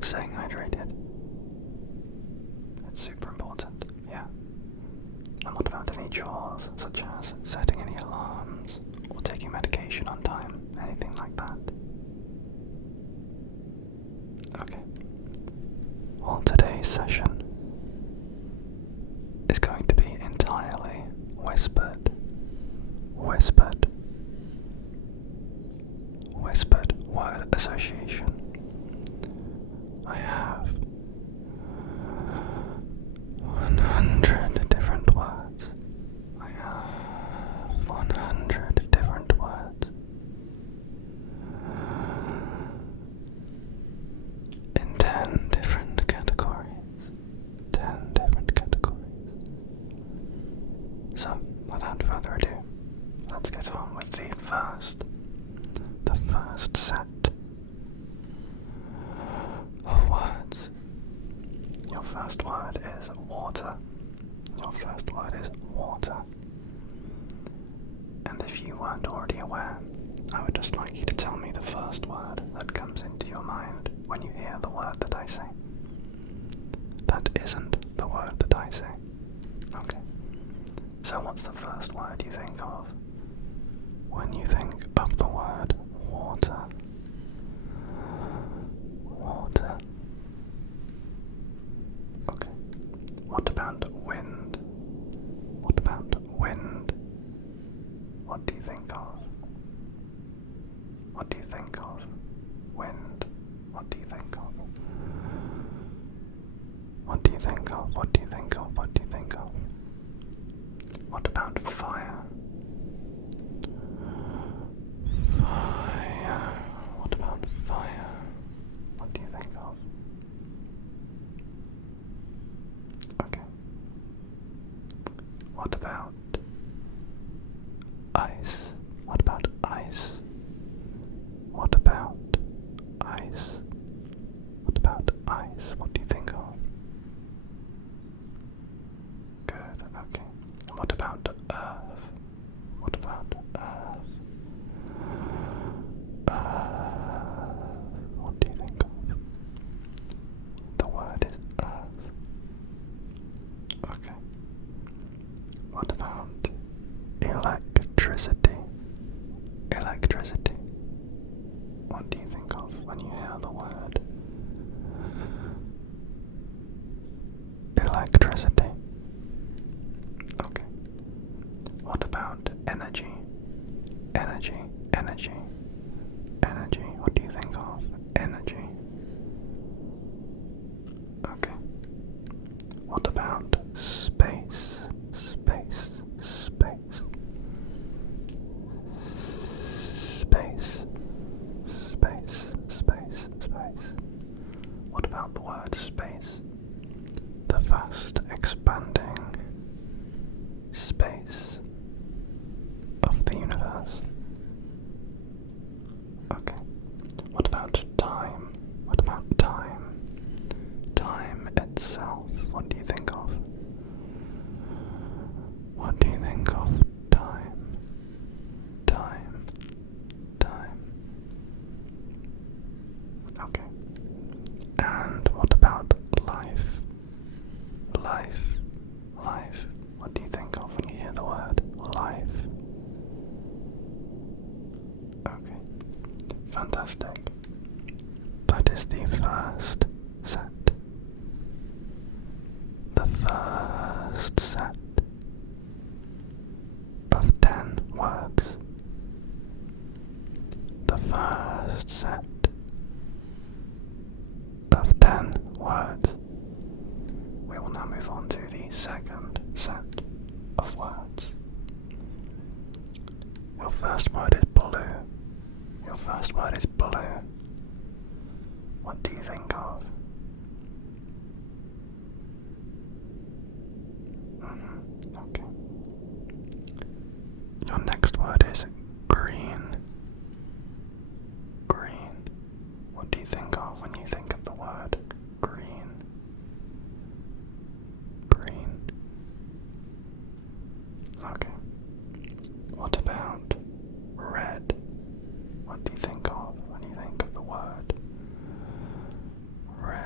staying hydrated. It's super important, yeah. And what about any chores, such as setting any alarms, or taking medication on time, anything like that? Okay. Well, today's session is going to be entirely whispered word association. I have 100 different words. I have 100 different words. In 10 different categories. 10 different categories. So, without further ado, let's get on with the first set of words. Your first word is water. Your first word is water. And if you weren't already aware, I would just like you to tell me the first word that comes into your mind when you hear the word that I say. That isn't the word that I say. Okay. So what's the first word you think of when you think of the word water? Water. Okay. What about wind? What about wind? What do you think of? What do you think of? Wind. What do you think of? What do you think of? What do you think of? What do you think of? What about fire? Fire. What about fire? What do you think of? Okay. What about ice? What about ice? What about ice? What about ice? What do you think of? Good, okay. What about earth? What about earth? What do you think of? The word is earth. Okay. What about electricity? Electricity. What do you think of when you hear the word electricity? Okay. What about energy? Energy, energy, energy. What do you think of? Energy. Okay. What about space? Space, space. Space, space, space, space. What about the word space? The vast expanding space of the universe. Okay. What about time? What about time? Time itself. What do you think of? What do you think of time? Time. Time. Okay. And what about life? Life. Life. What do you think of when you hear the word life? Okay. Fantastic. That is the first set. The first set of 10 words. The first set of 10 words. We will now move on to the second set of words. Your first word is blue. Your first word is blue. What do you think of? Okay. Your next word is green. Green. What do you think of when you think of the word green? Green. Okay. What about red? What do you think of when you think of the word red?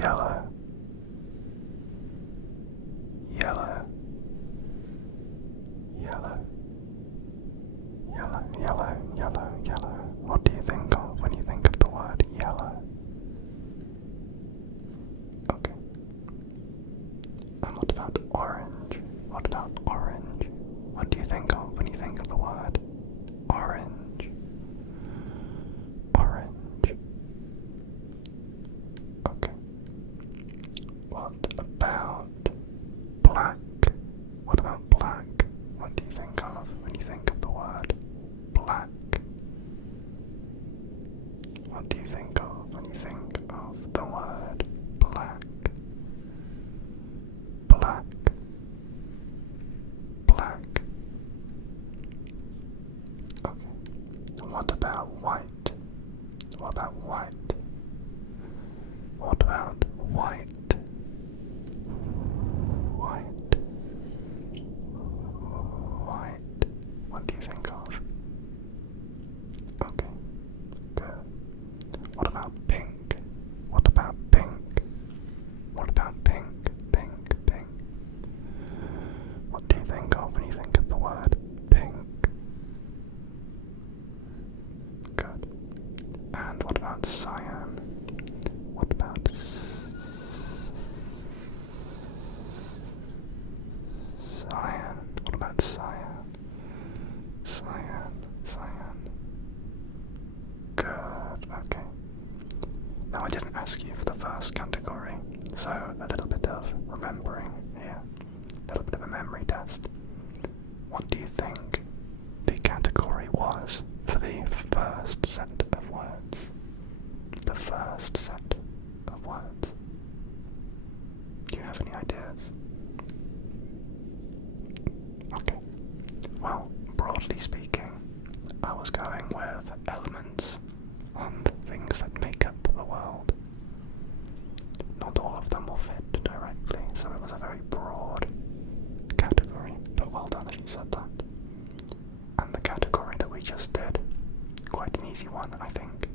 yellow, yellow, yellow, yellow, yellow, yellow, yellow. What do you think of when you think of the word yellow? Okay. And what about orange? What about orange? What do you think of when you think of the word orange? Orange. Okay. What about black? What about black? What do you think of when you think of the word black? What do you think of when you think of the word black? Black. Black. Okay. What about white? What about white? What about white? White. White. What do you think of? Okay. Good. What about pink? What about pink? What about pink? Pink, pink. What do you think of when you think of the word pink? Good. And what about cyan? What about cyan? What about cyan? Cyan, cyan. Good, okay. Now I didn't ask you for the first category, so a little bit of remembering here. A little bit of a memory test. What do you think the category was for the first set of words? The first set of words. Do you have any ideas? Okay. Well, broadly speaking, I was going with elements and things that make up the world. Not all of them will fit directly, so it was a very broad category, but well done if you said that. And the category that we just did, quite an easy one, I think.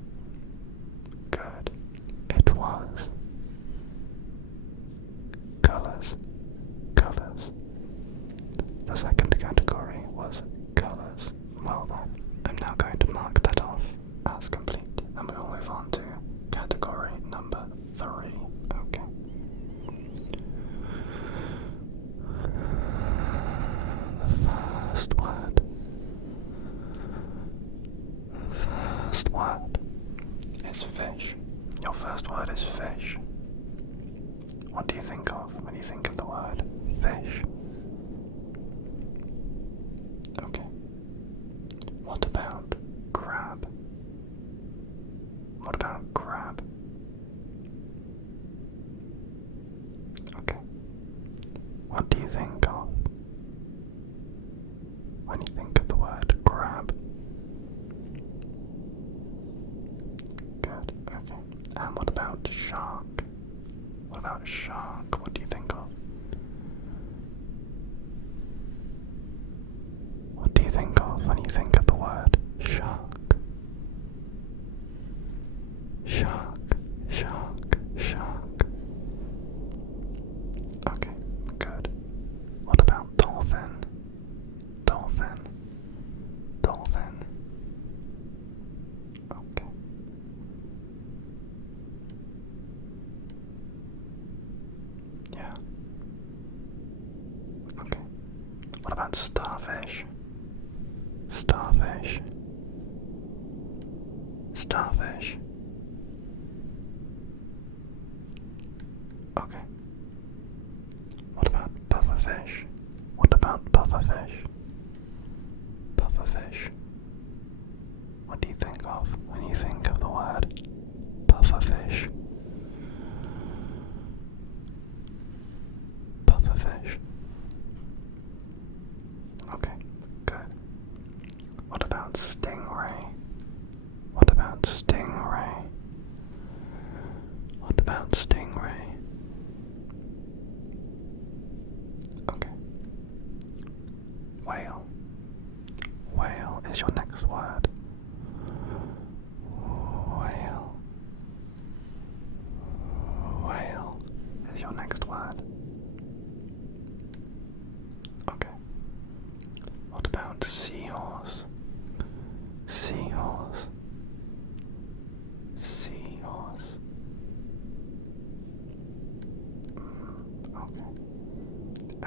Good. It was colours. Colours. The second category was colours. Well done. I'm now going to mark that off as complete, and we will move on to category number 3. Okay. The first word. First word is fish. Your first word is fish. What do you think of when you think of the word fish? Okay. What about crab? What about crab? Okay. What do you think of when you think of the word crab? Good, okay. And what about shark? What about shark? What do you think of? What do you think of when you think of the word shark? Shark, shark, shark. Okay, good. What about dolphin? Dolphin, dolphin. Okay. Yeah. Okay. What about starfish? Starfish. Starfish. Okay. What about pufferfish? What about pufferfish? Pufferfish. What do you think of when you think of the word pufferfish? Pufferfish. Okay, good. What about stingray? What about stingray? What about stingray? Okay.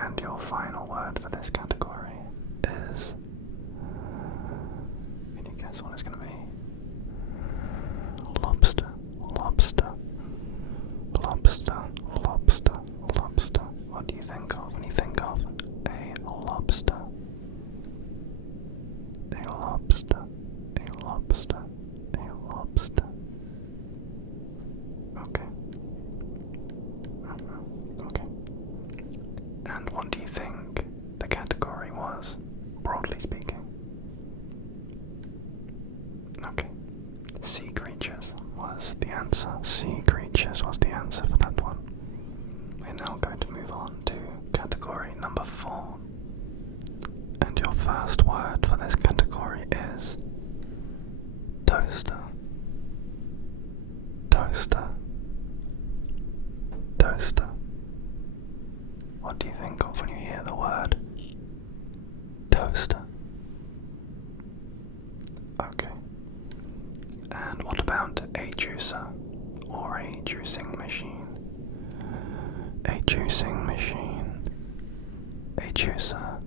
And your final word for this category is... Can you guess what it's going to be? Lobster, lobster, lobster, lobster, lobster. What do you think of when you think of a lobster? A lobster, a lobster, a lobster. Okay. Okay. And what do you think the category was, broadly speaking? Okay. Sea creatures was the answer. Sea creatures was the answer for that one. We're now going to move on to category number 4. And your first word for this category is toaster. Toaster. Toaster. What do you think of when you hear the word toaster? Okay. And what about a juicer or a juicing machine? A juicing machine, a juicer,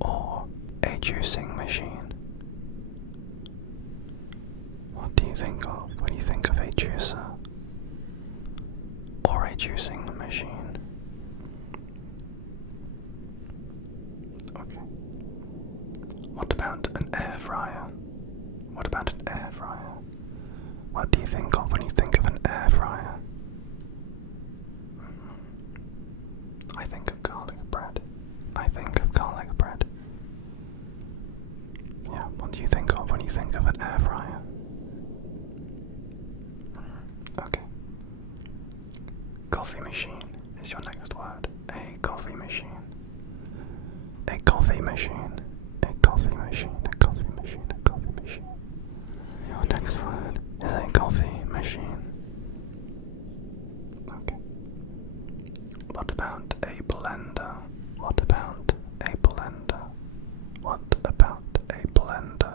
or a juicing machine? What do you think of when you think of a juicer or a juicing machine? Okay. What about an air fryer? What about an air fryer? What do you think of when you think of an air fryer? I think of garlic bread. I think of garlic bread. Yeah, what do you think of when you think of an air fryer? Okay. Coffee machine is your next word. A coffee machine. A coffee machine. A coffee machine. A coffee machine. A coffee machine. Your next word is a coffee machine. Okay. What about a blender? What about a blender? What about a blender?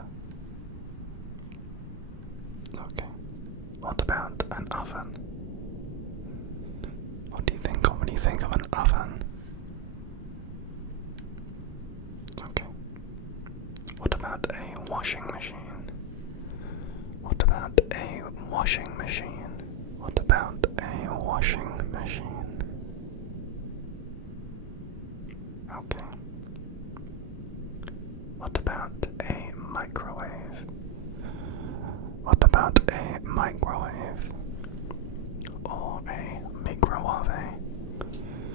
Okay. What about an oven? What do you think of when you think of an oven? Okay. What about a washing machine? What about a washing machine? What about a washing machine? Okay. What about a microwave? What about a microwave? Or a microwave?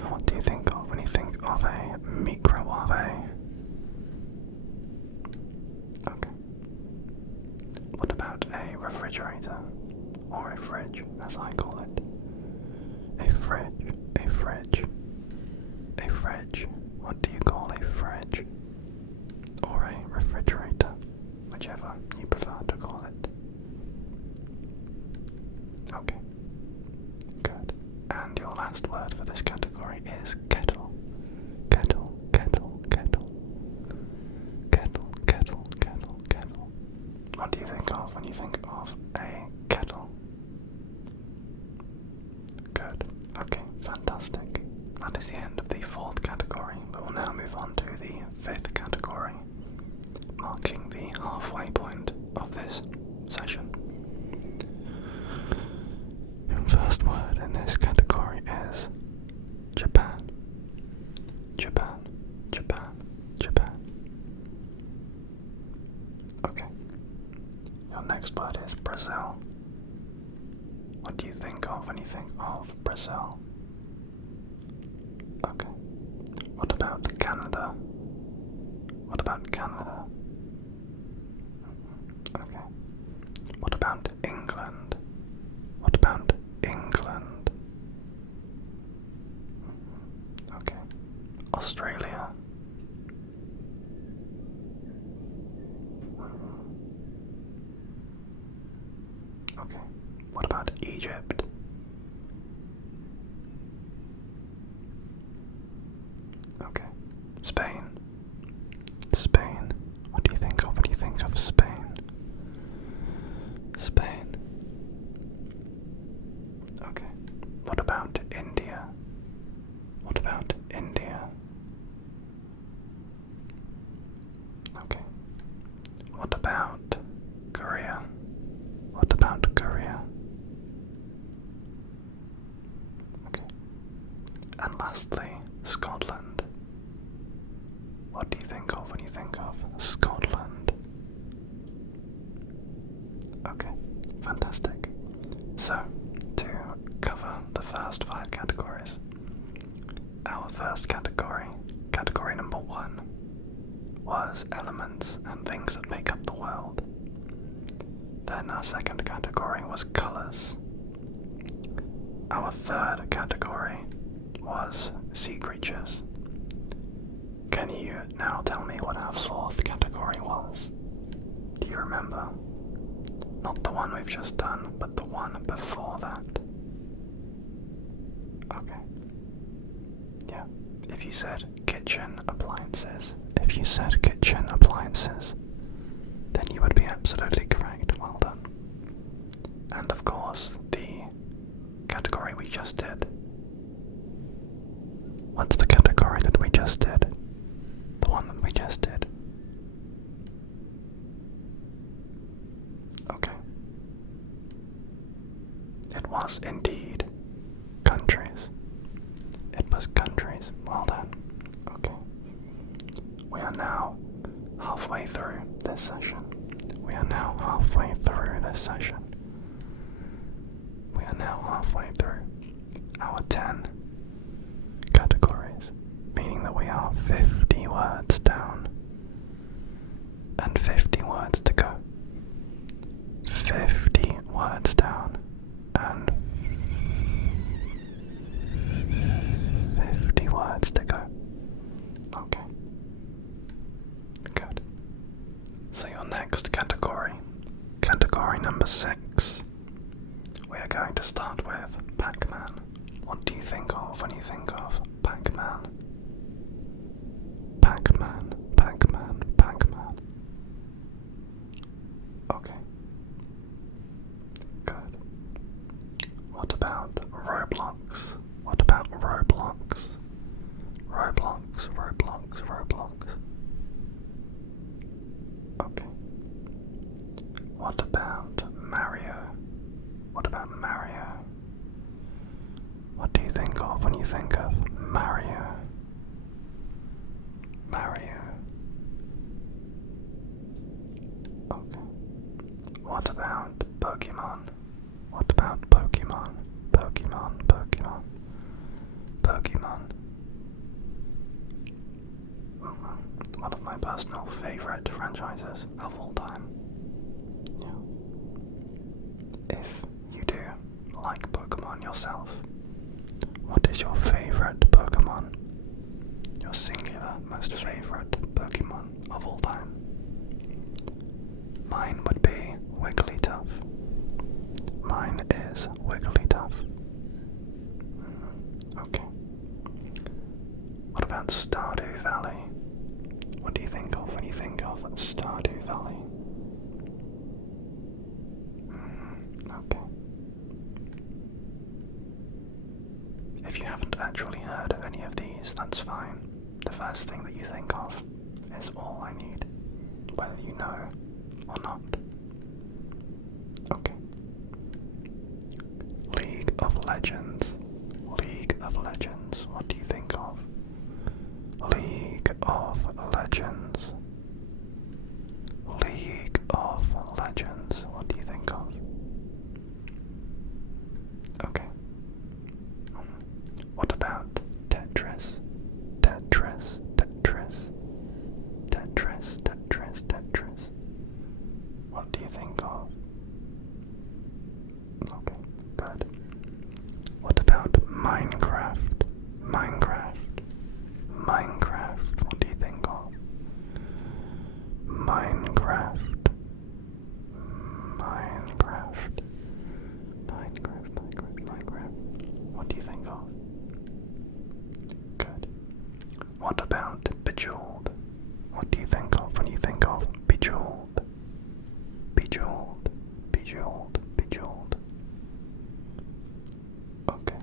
What do you think of when you think of a microwave? Okay. What about a refrigerator? Or a fridge, as I call it. A fridge, a fridge, a fridge. What do you call a fridge? Or a refrigerator, whichever you prefer to call it. Okay. Good. And your last word for this category is kettle. Kettle, kettle, kettle. Kettle, kettle, kettle, kettle. What do you think of when you think of a kettle? Good. Okay, fantastic. That is the end of the 4th category. We will now move on to the 5th category, marking the halfway point of this session. Your first word in this category is Japan. Japan, Japan, Japan. Okay. Your next word is Brazil. What do you think of when you think of Brazil? Okay. What about Canada? What about Canada? Okay. What about England? What about England? Okay. Australia. Okay. What about Egypt? Okay. Spain. Spain. What do you think of when you think of Spain? Spain. Okay. What about India? What about India? Lastly, Scotland. What do you think of when you think of Scotland? Okay, fantastic. So, to cover the first 5 categories, our first category, category number 1, was elements and things that make up the world. Then our second category was colours. Our third category was sea creatures. Can you now tell me what our fourth category was? Do you remember? Not the one we've just done, but the one before that. Okay. Yeah. If you said kitchen appliances, then you would be absolutely correct. Well done. And of course, the category we just did. What's the category that we just did? The one that we just did. Okay. It was indeed countries. It was countries. Well done. Okay. We are now halfway through this session. We are now halfway through our 10 categories, meaning that we are 50 words down and 50 words to go. 50 words down and 50 words to go. Okay. Good. So your next category, category number 6, we are going to start with Pac-Man. What do you think of when you think of Pac-Man? Pac-Man, Pac-Man, Pac-Man. Okay. Good. What about Roblox? What about Roblox? Roblox, Roblox, Roblox. Okay. What about Mario? What about Mario? What do you think of when you think of Mario? Mario. Okay. What about Pokemon? What about Pokemon? Pokemon, Pokemon, Pokemon. One of my personal favourite franchises of all time. Yeah. If you do like Pokemon yourself, what is your favourite Pokemon? Your singular, most favourite Pokemon of all time? Mine would be Wigglytuff. Mine is Wigglytuff. Okay. What about Stardew Valley? What do you think of when you think of Stardew Valley? Okay. If you haven't actually heard of any of these, that's fine. The first thing that you think of is all I need, whether you know or not. Okay. League of Legends. League of Legends. What do you think of? League of Legends. League of Legends. What do you think of? Okay. What about Tetris? Tetris, Tetris, Tetris, Tetris, Tetris. What do you think of? Okay, good. What about Minecraft? Minecraft, Minecraft. What do you think of? Minecraft, Minecraft, Minecraft, Minecraft, Minecraft. What do you think of? Good. What about Bejeweled? What do you think of when you think of Bejeweled? Bejeweled, Bejeweled, Bejeweled. Okay.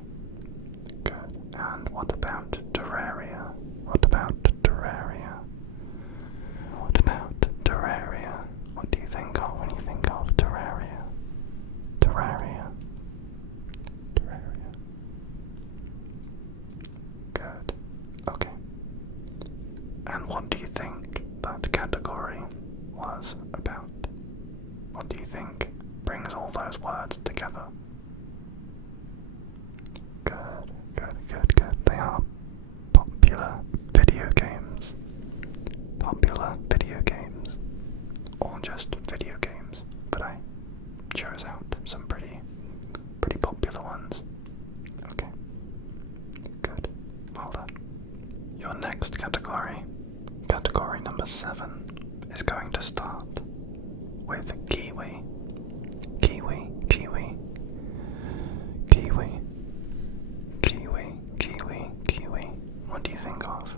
Good. And what about Terraria? What about Terraria? What about Terraria? What do you think of when you think of Terraria? Terraria. Terraria. Good. Good, good, good, good. They are popular video games. Popular video games. Or just video games. But I chose out some pretty popular ones. Okay. Good. Well done. Your next category, category number 7, is going to start with kiwi. Kiwi, kiwi. Kiwi. Kiwi, kiwi, kiwi. What do you think of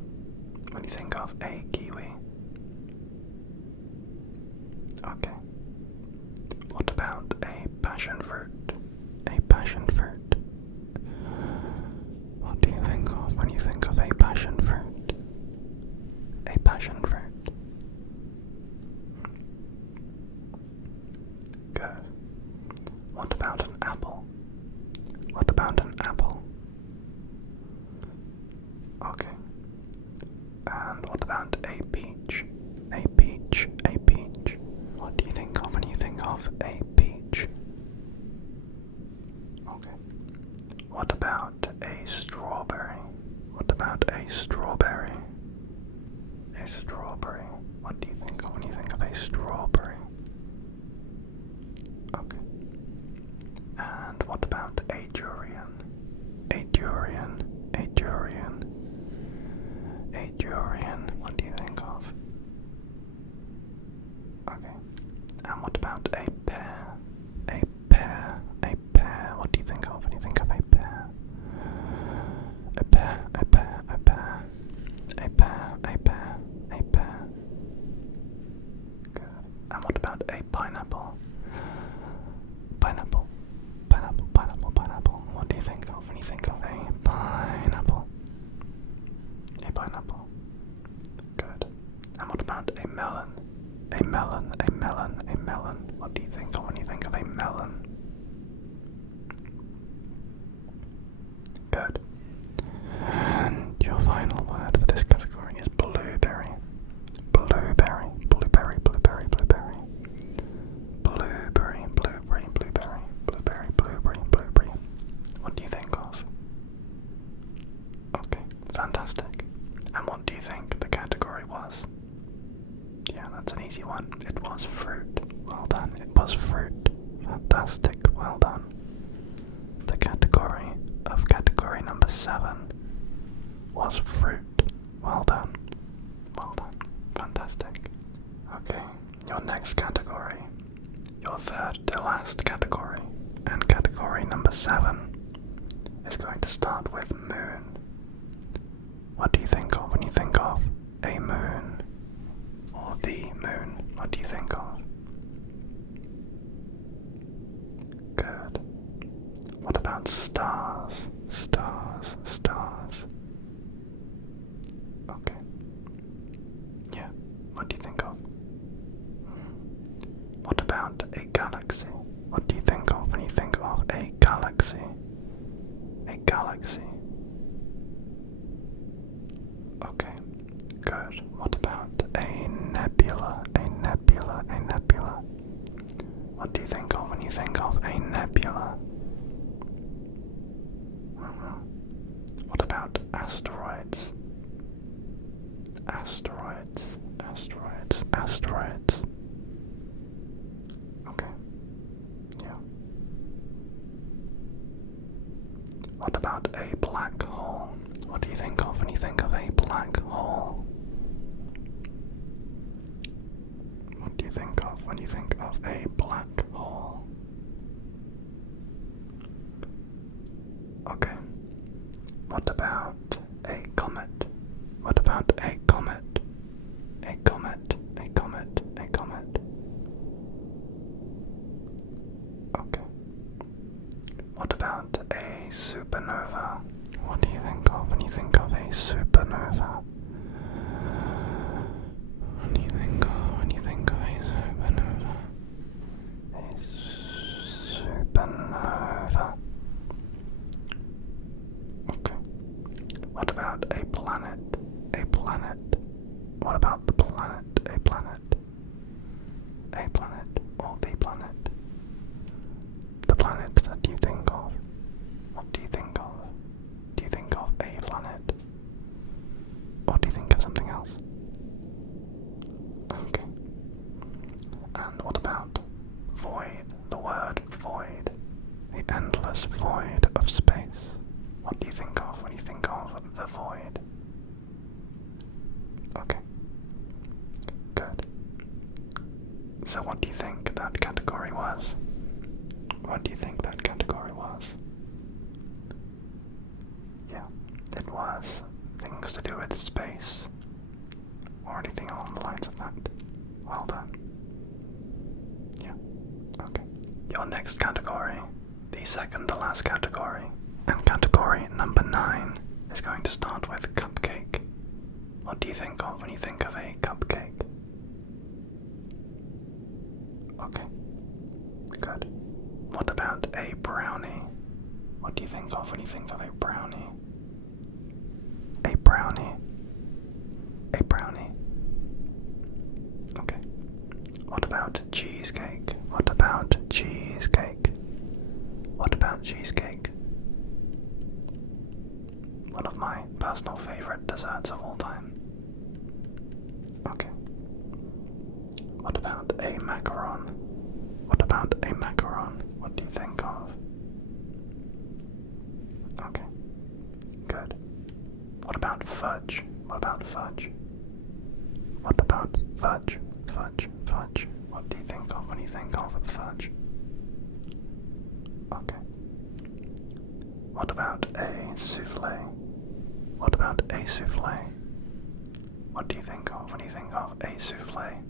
when you think of a kiwi? Okay. What about a passion fruit? A passion fruit. What do you think of when you think of a passion fruit? A passion fruit. Good. What about an apple? What about an apple? Okay. And what about a peach? A peach, a peach. What do you think of when you think of a peach? Okay. What about a strawberry? What about a strawberry? A strawberry. What do you think of when you think of a strawberry? Okay. And what about a durian? A durian. A durian. A durian. What do you think of? Okay. And what about a pear? A pear. A pear. What do you think of when you think of a pear? A pear. A pear. A pear. A pear. A pear. A pear. Good. And what about a pineapple? Pineapple. Pineapple. Pineapple. Pineapple. What do you think of when you think of a pineapple? A pineapple. Good. And what about a melon? A melon, a melon, a melon. What do you think of when you think of a melon? Good. And your final word for this category is blueberry. Blueberry, blueberry, blueberry, blueberry. Blueberry, blueberry, blueberry, blueberry, blueberry, blueberry. What do you think of? Okay, fantastic. And what do you think the category was? Yeah, that's an easy one. It was fruit. Well done. It was fruit. Fantastic. Well done. The category of category number 7 was fruit. Well done. Well done. Fantastic. Okay, your next category, your third to last category, and category number 7 is going to start with moon. What do you think of when you think of a moon? Or the moon? What do you think of? Good. What about stars? Stars, stars. Okay. Yeah, what do you think of? What about a galaxy? What do you think of when you think of a galaxy? A galaxy. Okay, good. What about a nebula? A nebula, a nebula. What do you think of when you think of a nebula? What about asteroids? Asteroids, asteroids, asteroids. Okay, yeah. What about a black hole? What do you think of when you think of a black hole? What do you think of when you think of a black hole? Okay. What about a comet? What about a comet? A comet, a comet, a comet. Okay. What about a supernova? What do you think of when you think of a supernova? What do you think of when you think of a supernova? A supernova. Okay. What about a planet? A planet. What about the planet? A planet. A planet or the planet. The planet that you think of. What do you think of? endless void of space. What do you think of when you think of the void? Okay. Good. So what do you think that category was? What do you think that category was? Yeah, it was things to do with space, or anything along the lines of that. Well done. Yeah, okay. Your next category, the second to last category, and category number 9 is going to start with cupcake. What do you think of when you think of a cupcake? Okay, good. What about a brownie? What do you think of when you think of a brownie? A brownie. A brownie. Okay. What about cheesecake? What about cheesecake? What about cheesecake? One of my personal favorite desserts of all time. Okay. What about a macaron? What about a macaron? What do you think of? Okay. Good. What about fudge? What about fudge? What about fudge? Fudge, fudge. What do you think of when you think of fudge? Okay. What about a souffle? What about a souffle? What do you think of when you think of a souffle?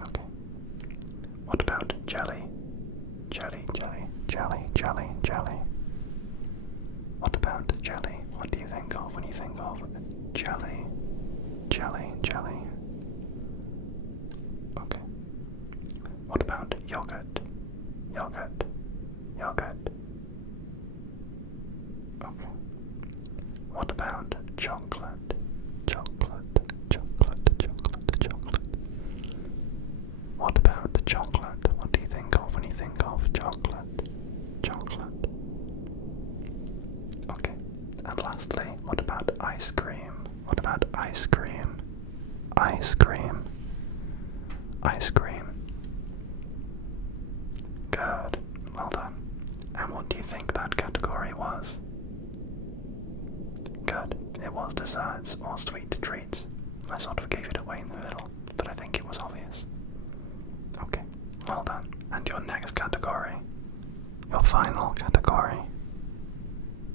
Okay. What about jelly? Jelly, jelly, jelly, jelly, jelly. What about jelly? What do you think of when you think of jelly? Jelly, jelly. Okay. What about yogurt? Yogurt, yogurt. Okay. What about chocolate? Chocolate, chocolate, chocolate, chocolate. What about chocolate? What do you think of when you think of chocolate? Chocolate. Okay. And lastly, what about ice cream? What about ice cream? Ice cream. Ice cream. Good. Well done. And what do you think that category was? Good. It was desserts or sweet treats. I sort of gave it away in the middle, but I think it was obvious. Okay. Well done. And your next category, your final category,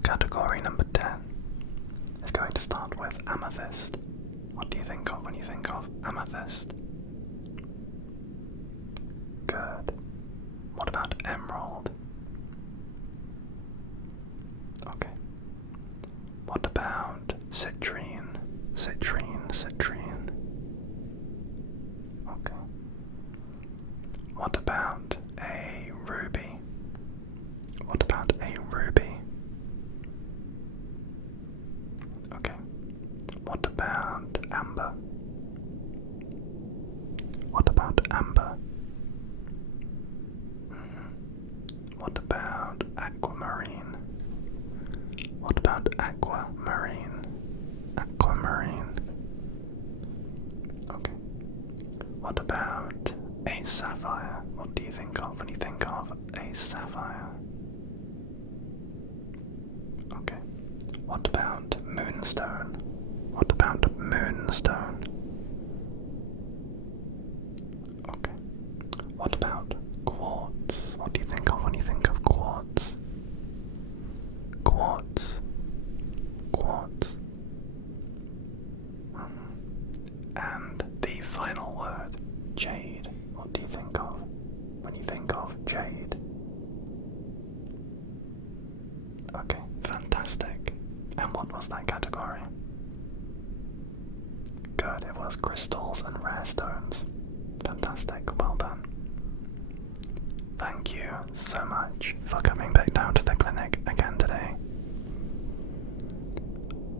category number 10, is going to start with amethyst. What do you think of when you think of amethyst? Good. What about emerald? Okay. What about citrine? Citrine, citrine. Okay. What about a ruby? What about a ruby? Okay. What about amber? What about amber? What about aquamarine? What about aquamarine? Aquamarine. Okay. What about a sapphire? What do you think of when you think of a sapphire? Okay. What about moonstone? What about moonstone? Okay. What about quartz? What do you think of when you think of quartz? Quartz. Quartz. And the final word, jade. What do you think of when you think of jade? Okay, fantastic. And what was that category? Good, it was crystals and rare stones. Fantastic, well done. Thank you so much for coming back down to the clinic again today.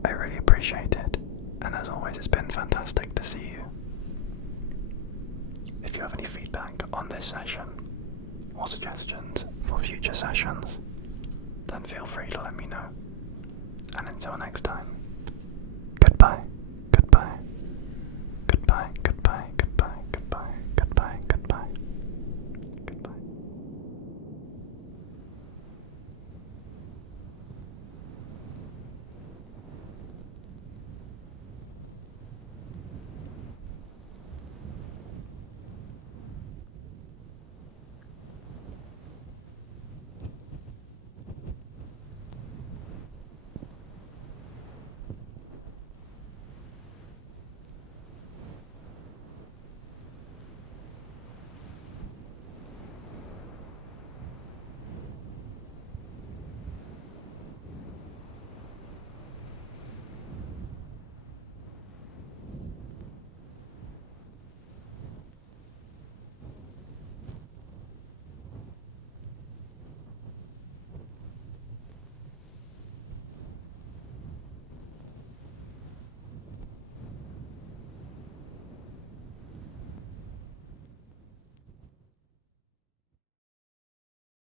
I really appreciate it, and as always it's been fantastic to see you. If you have any feedback on this session, or suggestions for future sessions, then feel free to let me know. And until next time, goodbye.